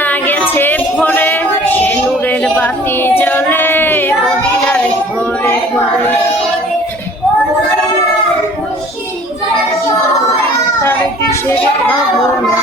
Medina গেছে ভরে সে নূরের বাতি জ্বলে মদিনার ঘরে তার কিসের ভাবনা